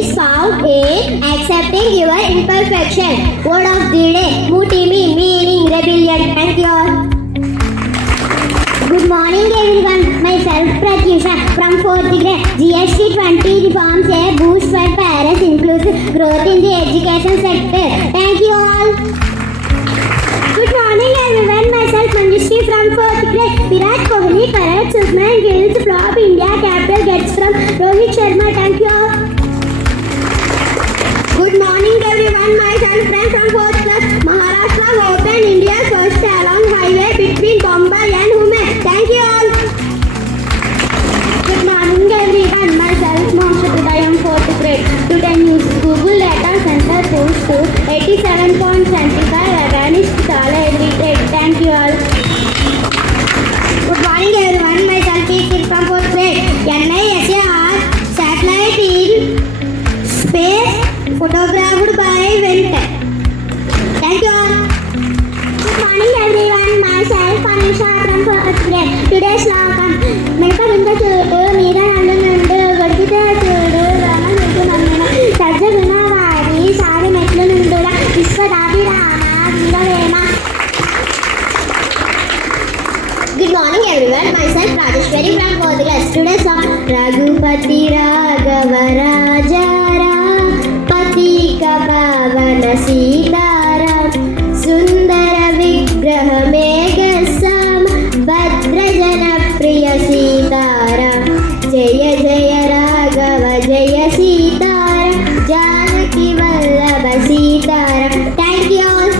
is found in accepting your imperfection. Word of the day, mutimi, meaning rebellion. Thank you all. Good morning everyone, myself Pratyusha from 4th grade. GST 20 reforms a boost for parents, inclusive growth in the education sector. Thank you all. Good morning everyone, myself Manjushri from 4th grade. Virat Kohli corrects Usman Gill's flop India capital gets from Rohit Sharma. Thank you all. Good morning everyone, myself friend from 4th class. Maharashtra opened India's first along highway between Bombay and Pune. Thank you all. Good morning everyone, myself Moksha. I am 4th grade. Today news, Google data center boost to 87.75 vanished all every day. Thank you all. Good morning everyone, myself is from 4th grade. NISAR satellite in space photographed by Venkat. Thank you all. Good morning everyone, myself Anisha from 4th grade. Today's slogan, Melkavinda Chudu, Meera Nandunundu, Gadgita Chudu, Rama Chudu Nanduna, Sajja Gunavari, Sari Metlu Nundura, Vishwa Dadi Rama, Meera Vema. Good morning everyone, myself Rajeshwari from 4th class. Today's song, Raghupati Raghava Rajara, Patika Pavana Sitaram, Sundara Vigraha Meghasam, Bhadrajana Priya Sitaram, Jaya Jaya Raghava Jaya Sitaram, Janaki Vallabha Sitaram. Thank you all.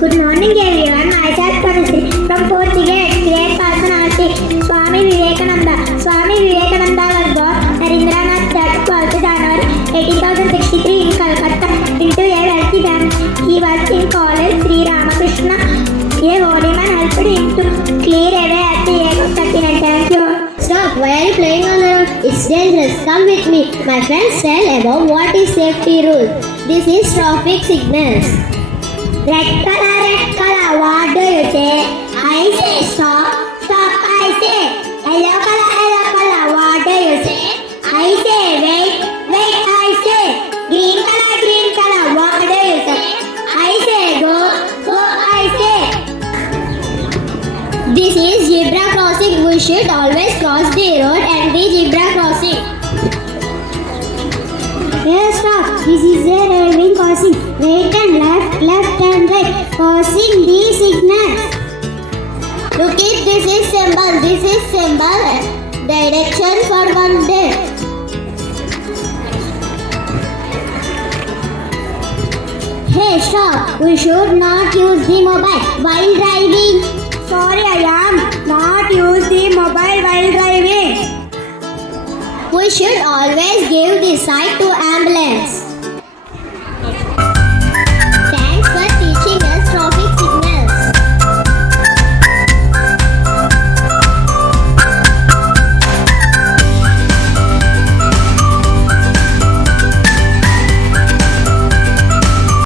Good morning everyone, myself Tanusri from 4th grade. Great personality, Swami Vivekananda. Swami Vivekananda was born Narendranath 12th January 1863 in Calcutta into a wealthy family. He was in college. Sri Ramakrishna, a holy man, helped him to clear away at the age of 39. Thank you all. Stop, why are you playing on the road? It's dangerous, come with me. My friends tell about what is safety rule. This is traffic signals. Red color, what do you say? I say stop, stop, I say. Yellow color, what do you say? I say wait, wait, I say. Green color, what do you say? I say go, go, I say. This is zebra crossing. We should always cross the road and the zebra crossing. Here stop. This is a railway crossing. Right and left, left and right. Crossing the signal. Look it, this is symbol. This is symbol. Direction for one day. Hey stop. We should not use the mobile while driving. Sorry, I am not use the mobile while driving. We should always give the side to